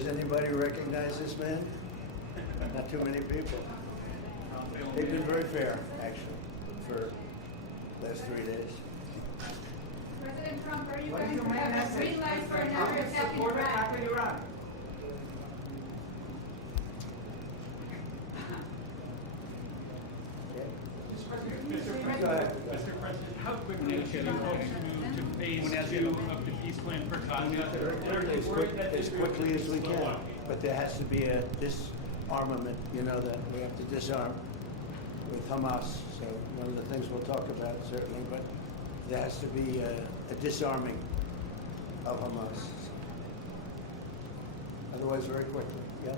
Does anybody recognize this man? Not too many people. They've been very fair, actually, for the last 3 days. President Trump, are you going to have a green light for another attack in Iraq? Mr. President, how quickly should you hope to move to phase 2 of the peace plan for Gaza? As quickly as we can. But there has to be a disarmament, that we have to disarm with Hamas. So one of the things we'll talk about, certainly, but there has to be a disarming of Hamas. Otherwise, very quickly, yeah.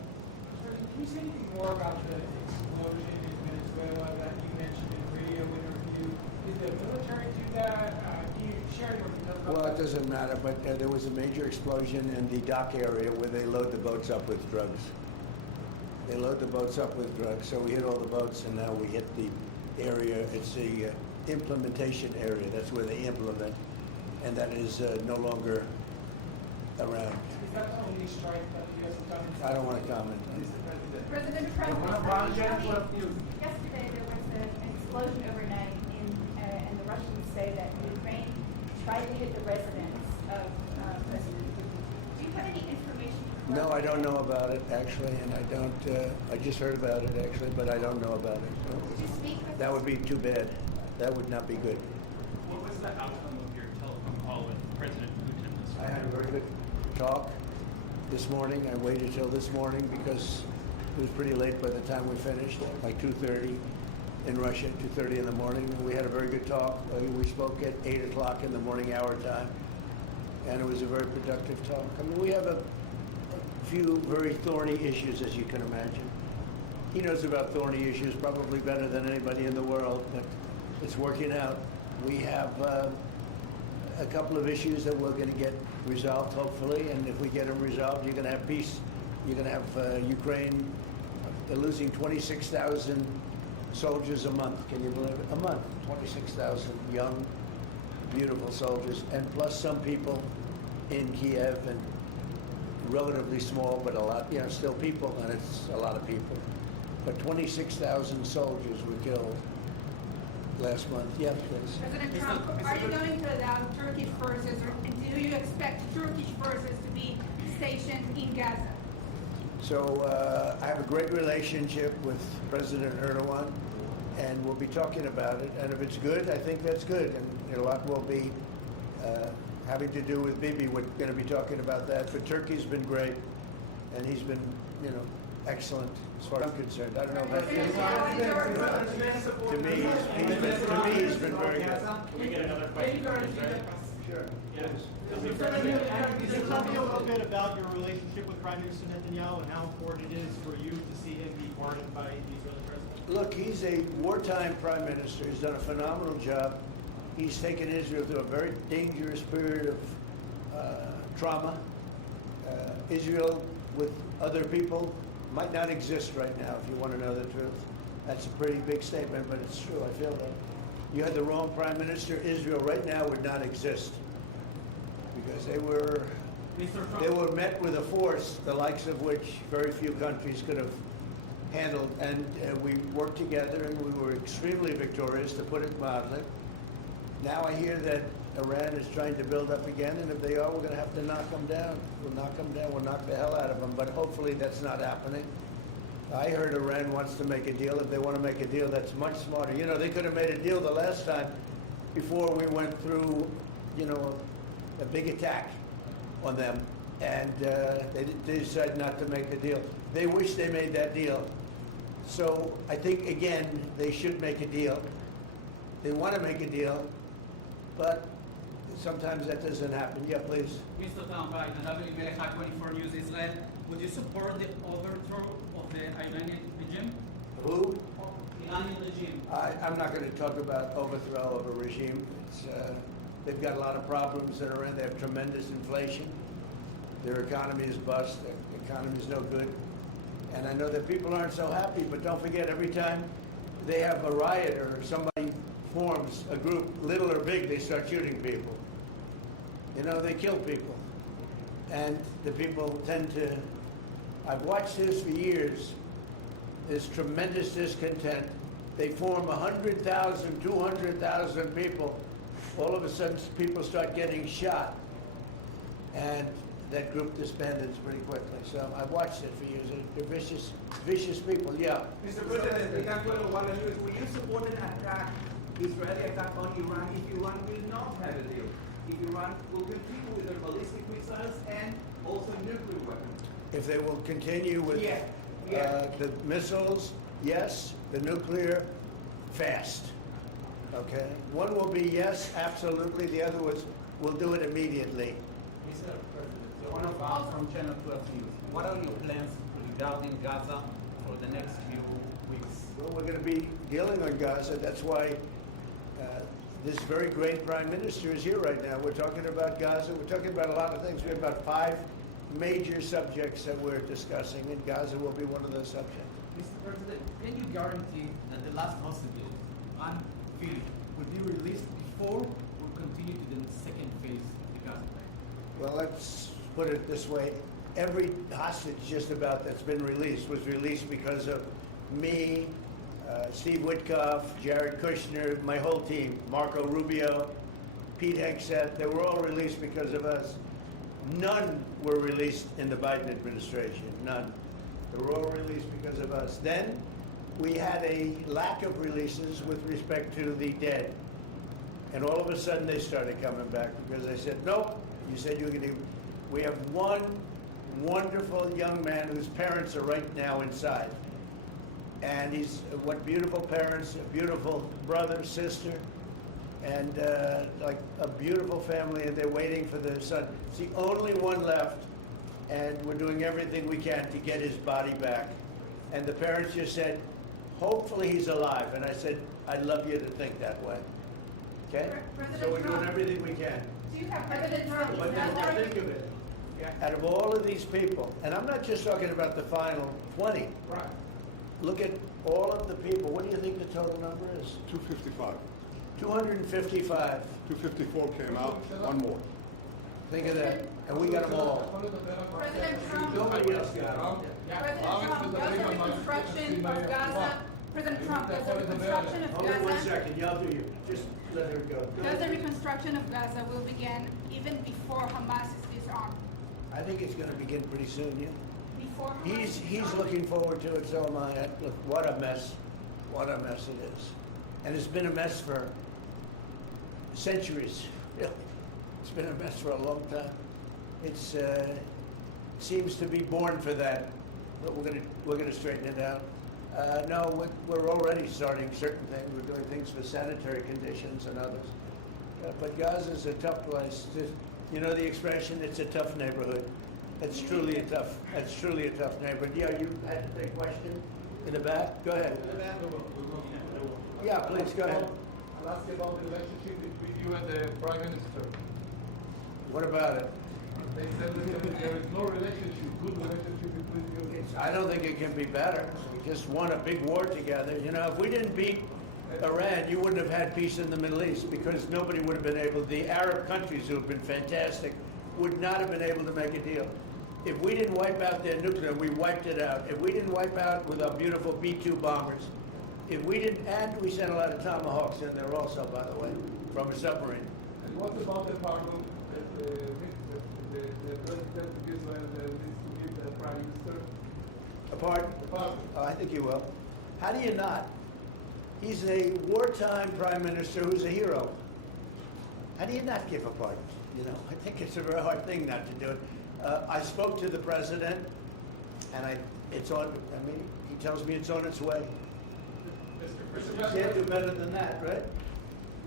Can you say anything more about the explosion in Venezuela that you mentioned in a radio interview? Did the military do that? Can you share more details about Well, it doesn't matter, but there was a major explosion in the dock area where they load the boats up with drugs. They load the boats up with drugs, so we hit all the boats, and now we hit the area. It's the implementation area. That's where they implement, and that is no longer around. Is that the only strike that the U.S. has done? I don't want to comment on it. President Trump, yesterday there was an explosion overnight, and the Russians say that Ukraine tried to hit the residence of President Putin. Do you have any information? No, I don't know about it, actually, and I don't, I just heard about it, actually, but I don't know about it. Did you speak with That would be too bad. That would not be good. What was the outcome of your telephone call with President Putin this I had a very good talk this morning. I waited till this morning because it was pretty late by the time we finished, like 2:30 in Russia, 2:30 in the morning. We had a very good talk. We spoke at 8 o'clock in the morning hour time, and it was a very productive talk. I mean, we have a few very thorny issues, as you can imagine. He knows about thorny issues probably better than anybody in the world, but it's working out. We have a couple of issues that we're going to get resolved, hopefully, and if we get them resolved, you're going to have peace. You're going to have Ukraine. They're losing 26,000 soldiers a month. Can you believe it? A month, 26,000 young, beautiful soldiers, and plus some people in Kiev, and relatively small, but a lot, still people, and it's a lot of people. But 26,000 soldiers were killed last month. Yeah, please. President Trump, are you going to allow Turkish forces, or do you expect Turkish forces to be stationed in Gaza? So I have a great relationship with President Erdogan, and we'll be talking about it. And if it's good, I think that's good. And a lot will be having to do with Bibi. We're going to be talking about that. But Turkey's been great, and he's been, excellent as far as I'm concerned. I don't know about you. To me, he's been very good. Can we get another question? Sure. Yes. Can you tell me a little bit about your relationship with Prime Minister Netanyahu and how important it is for you to see him be pardoned by the Israeli president? Look, he's a wartime prime minister. He's done a phenomenal job. He's taken Israel through a very dangerous period of trauma. Israel, with other people, might not exist right now, if you want to know the truth. That's a pretty big statement, but it's true. I feel that. You had the wrong prime minister. Israel right now would not exist because they were met with a force the likes of which very few countries could have handled. And we worked together, and we were extremely victorious, to put it mildly. Now I hear that Iran is trying to build up again, and if they are, we're going to have to knock them down. We'll knock them down. We'll knock the hell out of them. But hopefully that's not happening. I heard Iran wants to make a deal. If they want to make a deal, that's much smarter. They could have made a deal the last time before we went through, a big attack on them, and they decided not to make the deal. They wish they made that deal. So I think, again, they should make a deal. They want to make a deal, but sometimes that doesn't happen. Yeah, please. Mr. Trump, America 24 News Israel, would you support the overthrow of the Iranian regime? Who? Iranian regime. I'm not going to talk about overthrow of a regime. They've got a lot of problems in Iran. They have tremendous inflation. Their economy is bust. Their economy is no good. And I know that people aren't so happy, but don't forget, every time they have a riot or somebody forms a group, little or big, they start shooting people. They kill people. And the people tend to I've watched this for years. There's tremendous discontent. They form 100,000, 200,000 people. All of a sudden, people start getting shot. And that group disbands pretty quickly. So I've watched it for years. They're vicious, vicious people, yeah. Mr. President, the example I want to use, will you support an attack, Israeli attack on Iran if Iran will not have a deal? If Iran will continue with their ballistic missiles and also nuclear weapons? If they will continue with Yeah. the missiles, yes. The nuclear, fast. Okay? One will be yes, absolutely. The other was, we'll do it immediately. Mr. President, so one of us from Channel 12 News, what are your plans regarding Gaza for the next few weeks? Well, we're going to be dealing on Gaza. That's why this very great prime minister is here right now. We're talking about Gaza. We're talking about a lot of things. We have about 5 major subjects that we're discussing, and Gaza will be one of those subjects. Mr. President, can you guarantee that the last hostages, unfilled, will be released before or continue to the second phase of the Gaza plan? Well, let's put it this way. Every hostage just about that's been released was released because of me, Steve Witkoff, Jared Kushner, my whole team, Marco Rubio, Pete Hegseth. They were all released because of us. None were released in the Biden administration, none. They were all released because of us. Then we had a lack of releases with respect to the dead. And all of a sudden they started coming back because I said, nope, you said you were going to. We have one wonderful young man whose parents are right now inside. And he's, what beautiful parents, a beautiful brother, sister, and like a beautiful family, and they're waiting for their son. It's the only one left, and we're doing everything we can to get his body back. And the parents just said, hopefully he's alive. And I said, I'd love you to think that way. Okay? So we're doing everything we can. Do you have President Trump? But then think of it. Out of all of these people, and I'm not just talking about the final 20. Right. Look at all of the people. What do you think the total number is? 255. 255. 254 came out, one more. Think of that. And we got them all. President Trump, Nobody else got them. President Trump, does the reconstruction of Gaza, President Trump, does the reconstruction of Hold on 1 Gaza, second. Y'all do you. Just let her go. Go does the ahead. reconstruction of Gaza will begin even before Hamas is disarmed? I think it's going to begin pretty soon, yeah. Before Hamas is He's disarmed? looking forward to it, so am I. Look, what a mess. What a mess it is. And it's been a mess for centuries, really. It's been a mess for a long time. It's seems to be born for that, but we're gonna straighten it out. No, we're already starting certain things. We're doing things for sanitary conditions and others. But Gaza's a tough place. You know the expression, it's a tough neighborhood. That's truly a tough neighborhood. Yeah, you had a question in the back? Go ahead. Yeah, please, go ahead. I'll ask you about the relationship between you and the Prime Minister. What about it? They said that there is no relationship, good relationship between you. I don't think it can be better. We just won a big war together. You know, if we didn't beat Iran, you wouldn't have had peace in the Middle East because nobody would have been able, the Arab countries who have been fantastic, would not have been able to make a deal. If we didn't wipe out their nuclear, we wiped it out. If we didn't wipe out with our beautiful B-2 bombers, if we didn't, and we sent a lot of Tomahawks in there also, by the way, from a submarine. And what about the pardon that the President of Israel needs to give the Prime Minister? A pardon? The pardon. Oh, I think you will. How do you not? He's a wartime prime minister who's a hero. How do you not give a pardon? You know, I think it's a very hard thing not to do it. I spoke to the president, and it's on. I mean, he tells me it's on its way. Mr. Can't do better than that, right?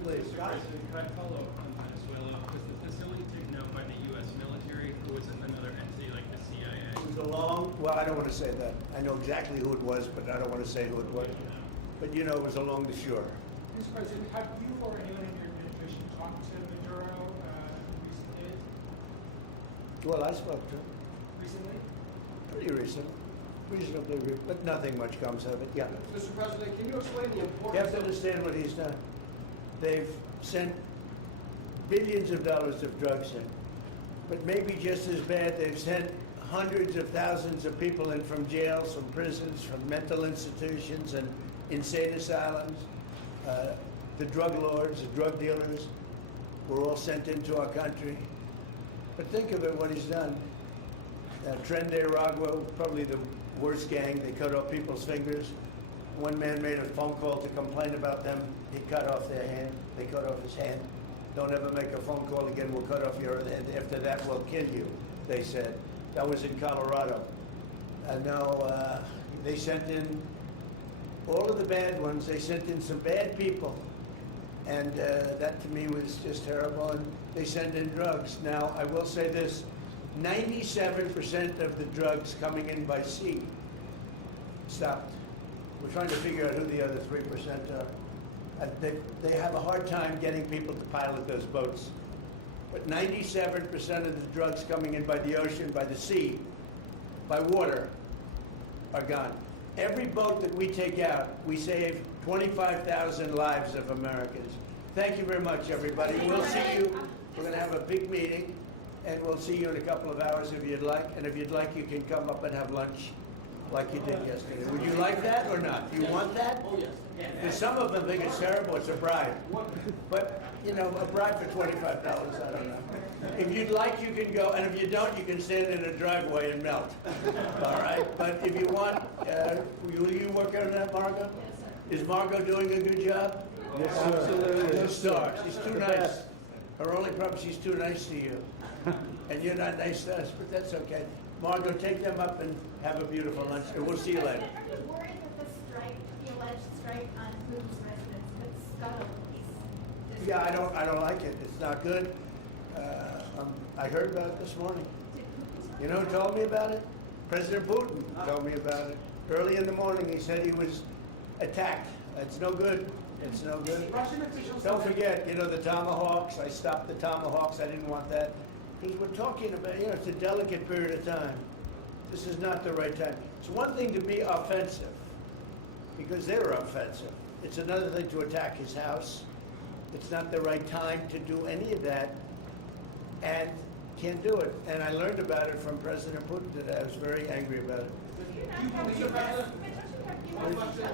Please. Mr. President, could I follow up on Venezuela? Was the facility taken out by the U.S. military, or was it another entity like the CIA? It was well, I don't want to say that. I know exactly who it was, but I don't want to say who it was. But you know, it was along the shore. Mr. President, have you or anyone in your administration talked to Maduro in recent days? Well, I spoke to him Recently? pretty recent, reasonably, but nothing much comes of it. Yeah. Mr. President, can you explain the You importance have to understand what he's done. They've sent billions of dollars of drugs in, but maybe just as bad, they've sent hundreds of thousands of people in from jails, from prisons, from mental institutions and insane asylums. The drug lords, the drug dealers were all sent into our country. But think of it, what he's done. N18G, probably the worst gang. They cut off people's fingers. One man made a phone call to complain about them. He cut off their hand. They cut off his hand. Don't ever make a phone call again. We'll cut off your hand. After that, we'll kill you, they said. That was in Colorado. And now they sent in all of the bad ones. They sent in some bad people. And that to me was just terrible. And they send in drugs. Now, I will say this. 97% of the drugs coming in by sea stopped. We're trying to figure out who the other 3% are. They have a hard time getting people to pilot those boats. But 97% of the drugs coming in by the ocean, by the sea, by water, are gone. Every boat that we take out, we save 25,000 lives of Americans. Thank you very much, everybody. We'll see you. We're going to have a big meeting, and we'll see you in a couple of hours if you'd like. And if you'd like, you can come up and have lunch like you did yesterday. Would you like that or not? Do you want that? Oh, yes. Because some of them think it's terrible, it's a bribe. But, you know, a bribe for $25, I don't know. If you'd like, you can go, and if you don't, you can stand in a driveway and melt. All right? But if you want, will you work on that, Margot? Yes, sir. Is Margot doing a good job? Yes, sir. Absolutely. She's a star. She's too nice. Her only problem, she's too nice to you. And you're not nice to us, but that's okay. Margot, take them up and have a beautiful lunch, and we'll see you later. Are you worried that the strike, the alleged strike on Putin's residents, could scuttle peace? Yeah, I don't like it. It's not good. I heard about it this morning. You know who told me about it? President Putin told me about it. Early in the morning, he said he was attacked. It's no good. It's no good. Don't forget, you know, the tomahawks. I stopped the tomahawks. I didn't want that. Because we're talking about, you know, it's a delicate period of time. This is not the right time. It's one thing to be offensive, because they were offensive. It's another thing to attack his house. It's not the right time to do any of that, and can't do it. And I learned about it from President Putin today. I was very angry about it. Do you not have U.S. intelligence services?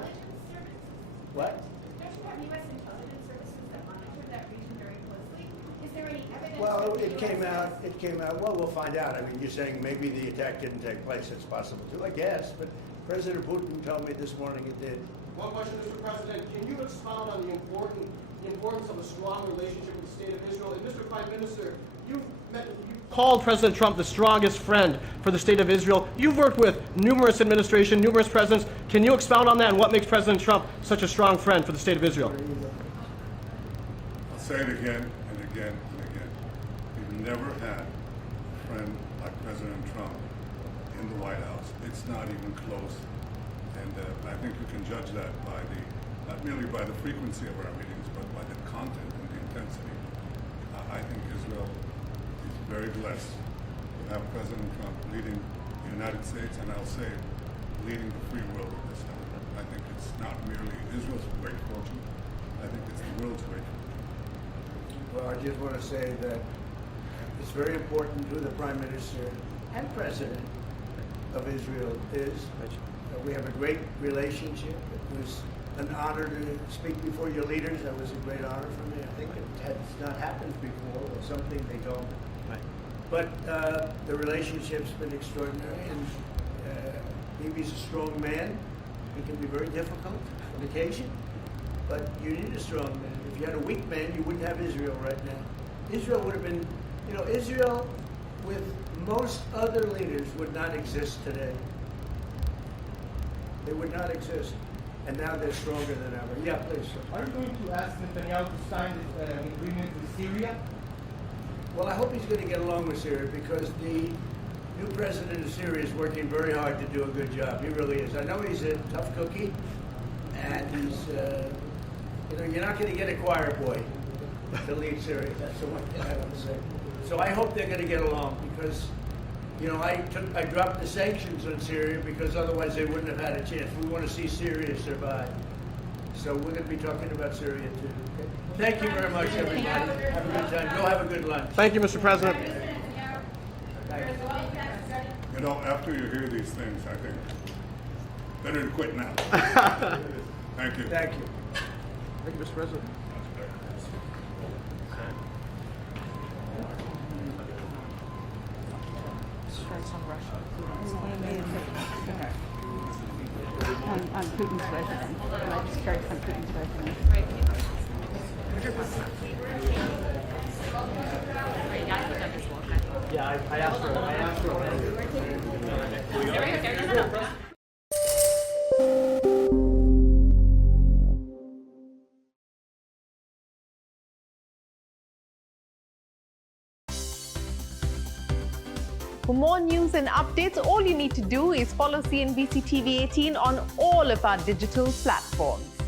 What? Don't you have U.S. intelligence services that monitor that region very closely? Is there any evidence? Well, it came out. Well, we'll find out. I mean, you're saying maybe the attack didn't take place. It's possible too, I guess. But President Putin told me this morning it did. One question, Mr. President. Can you expound on the importance of a strong relationship with the state of Israel? And Mr. Prime Minister, you called President Trump the strongest friend for the state of Israel. You've worked with numerous administrations, numerous presidents. Can you expound on that and what makes President Trump such a strong friend for the state of Israel? I'll say it again and again and again. We've never had a friend like President Trump in the White House. It's not even close. And I think you can judge that by not merely by the frequency of our meetings, but by the content and the intensity. I think Israel is very blessed to have President Trump leading the United States, and I'll say leading the free world at this time. I think it's not merely Israel's great fortune, I think it's the world's great fortune. Well, I just want to say that it's very important who the Prime Minister and President of Israel is. We have a great relationship. It was an honor to speak before your leaders. That was a great honor for me. I think it has not happened before, or something they told me. Right. But the relationship's been extraordinary, and he's a strong man. He can be very difficult on occasion, but you need a strong man. If you had a weak man, you wouldn't have Israel right now. Israel would have been, you know, Israel with most other leaders would not exist today. They would not exist. And now they're stronger than ever. Yeah, please. Are you going to ask Netanyahu to sign this agreement with Syria? Well, I hope he's going to get along with Syria, because the new president of Syria is working very hard to do a good job. He really is. I know he's a tough cookie, and he's, you know, you're not going to get a choir boy to lead Syria. That's the one thing I want to say. So I hope they're going to get along, because, you know, I dropped the sanctions on Syria because otherwise they wouldn't have had a chance. We want to see Syria survive. So we're going to be talking about Syria too. Okay? Thank you very much, everybody. Have a good time. Go have a good lunch. Thank you, Mr. President. Good You know, after you hear these things, I think better to quit now. Thank you. Thank you. Thank you, Mr. President. On Putin's residence. Magistrates on Putin's residence. Yeah, I asked for a For more news and updates, all you need to do is follow CNBC TV 18 on all of our digital platforms.